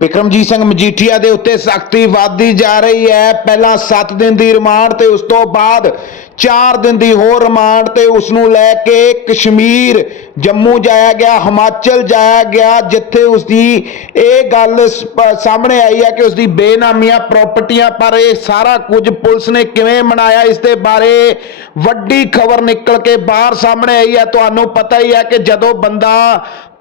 ਬਿਕਰਮਜੀਤ ਸਿੰਘ ਮਜੀਠੀਆ ਦੇ ਉੱਤੇ ਸਖਤੀ ਵਧਦੀ ਜਾ ਰਹੀ ਹੈ। ਪਹਿਲਾਂ 7 ਦਿਨ ਦੀ ਰਿਮਾਂਡ ਤੇ ਉਸ ਤੋਂ ਬਾਅਦ 4 ਦਿਨ ਦੀ ਹੋਰ ਰਿਮਾਂਡ ਤੇ ਉਸ ਨੂੰ ਲੈ ਕੇ ਕਸ਼ਮੀਰ, ਜੰਮੂ ਜਾਇਆ ਗਿਆ, ਹਿਮਾਚਲ ਜਾਇਆ ਗਿਆ, ਜਿੱਥੇ ਉਸ ਦੀ ਇਹ ਗੱਲ ਸਾਹਮਣੇ ਆਈ ਹੈ ਕਿ ਉਸ ਦੀ ਬੇਨਾਮੀਆਂ ਪ੍ਰਾਪਰਟੀਆਂ ਪਰ ਇਹ ਸਾਰਾ ਕੁਝ ਪੁਲਿਸ ਨੇ ਕਿਵੇਂ ਮਨਾਇਆ, ਇਸ ਦੇ ਬਾਰੇ ਵੱਡੀ ਖਬਰ ਨਿਕਲ ਕੇ ਬਾਹਰ ਸਾਹਮਣੇ ਆਈ ਹੈ। ਤੁਹਾਨੂੰ ਪਤਾ ਹੀ ਹੈ ਕਿ ਜਦੋਂ ਬੰਦਾ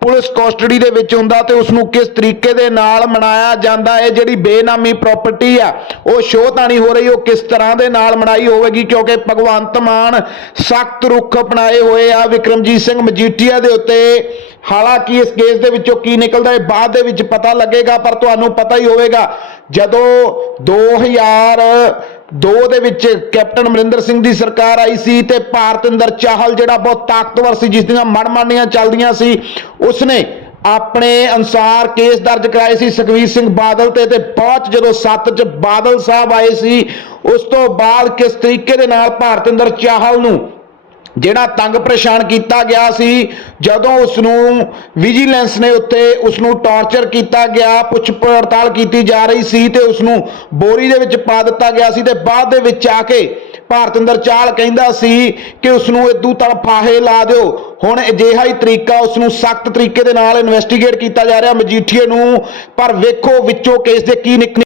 ਪੁਲਿਸ ਕਸਟਡੀ ਦੇ ਵਿੱਚ ਹੁੰਦਾ ਤੇ ਉਸ ਨੂੰ ਕਿਸ ਤਰੀਕੇ ਦੇ ਨਾਲ ਮਨਾਇਆ ਜਾਂਦਾ ਹੈ, ਜਿਹੜੀ ਬੇਨਾਮੀ ਪ੍ਰਾਪਰਟੀ ਆ, ਉਹ ਸ਼ੋਅ ਤਾਂ ਨਹੀਂ ਹੋ ਰਹੀ, ਉਹ ਕਿਸ ਤਰ੍ਹਾਂ ਦੇ ਨਾਲ ਮਨਾਈ ਹੋਵੇਗੀ, ਕਿਉਂਕਿ ਭਗਵੰਤ ਮਾਨ ਸਖਤ ਰੁਖ ਅਪਣਾਏ ਹੋਏ ਆ ਵਿਕਰਮਜੀਤ ਸਿੰਘ ਮਜੀਠੀਆ ਦੇ ਉੱਤੇ। ਹਾਲਾਂਕਿ ਇਸ ਕੇਸ ਦੇ ਵਿੱਚੋਂ ਕੀ ਨਿਕਲਦਾ ਹੈ, ਬਾਅਦ ਦੇ ਵਿੱਚ ਪਤਾ ਲੱਗੇਗਾ, ਪਰ ਤੁਹਾਨੂੰ ਪਤਾ ਹੀ ਹੋਵੇਗਾ, ਜਦੋਂ 2002 ਦੇ ਵਿੱਚ ਕੈਪਟਨ ਅਮਰਿੰਦਰ ਸਿੰਘ ਦੀ ਸਰਕਾਰ ਆਈ ਸੀ ਤੇ ਭਾਰਤਿੰਦਰ ਚਾਹਲ ਜਿਹੜਾ ਬਹੁਤ ਤਾਕਤਵਰ ਸੀ ਜਿਸ ਦੀਆਂ ਮਨਮਾਨੀਆਂ ਚੱਲਦੀਆਂ ਸੀ, ਉਸਨੇ ਆਪਣੇ ਅਨਸਾਰ ਕੇਸ ਦਰਜ ਕਰਾਏ ਸੀ ਸੁਖਵੀਰ ਸਿੰਘ ਬਾਦਲ ਤੇ ਤੇ ਬਾਅਦ ਜਦੋਂ ਸੱਤ ਚ ਬਾਦਲ ਸਾਹਿਬ ਆਏ ਸੀ, ਉਸ ਤੋਂ ਬਾਅਦ ਕਿਸ ਤਰੀਕੇ ਦੇ ਨਾਲ ਭਾਰਤ ਭਾਰਤਿੰਦਰ ਚਾਹਲ ਨੂੰ ਜਿਹੜਾ ਤੰਗ ਪਰੇਸ਼ਾਨ ਕੀਤਾ ਗਿਆ ਸੀ, ਜਦੋਂ ਉਸ ਨੂੰ ਵਿਜੀਲੈਂਸ ਨੇ ਉੱਤੇ ਉਸ ਨੂੰ ਟਾਰਚਰ ਕੀਤਾ ਗਿਆ ਪੁੱਛ ਪੜਤਾਲ ਕੀਤੀ ਜਾ ਰਹੀ ਸੀ ਤੇ ਉਸ ਨੂੰ ਬੋਰੀ ਦੇ ਵਿੱਚ ਪਾ ਦਿੱਤਾ ਗਿਆ ਸੀ ਤੇ ਬਾਅਦ ਦੇ ਵਿੱਚ ਆ ਕੇ ਭਾਰਤ ਭਾਰਤਿੰਦਰ ਚਾਲ ਕਹਿੰਦਾ ਸੀ ਕਿ ਉਸ ਨੂੰ ਇਦੂ ਤਰ ਫਾਹੇ ਲਾ ਦਿਓ। ਹੁਣ ਅਜਿਹਾ ਹੀ ਤਰੀਕਾ ਉਸ ਨੂੰ ਸਖਤ ਤਰੀਕੇ ਦੇ ਨਾਲ ਇਨਵੈਸਟੀਗੇਟ ਕੀਤਾ ਜਾ ਰਿਹਾ। ਮਜੀਠੀਏ ਨੂੰ, ਪਰ ਵੇਖੋ ਵਿੱਚੋਂ ਕੇਸ ਦੇ ਕੀ ਨਿਕਲ।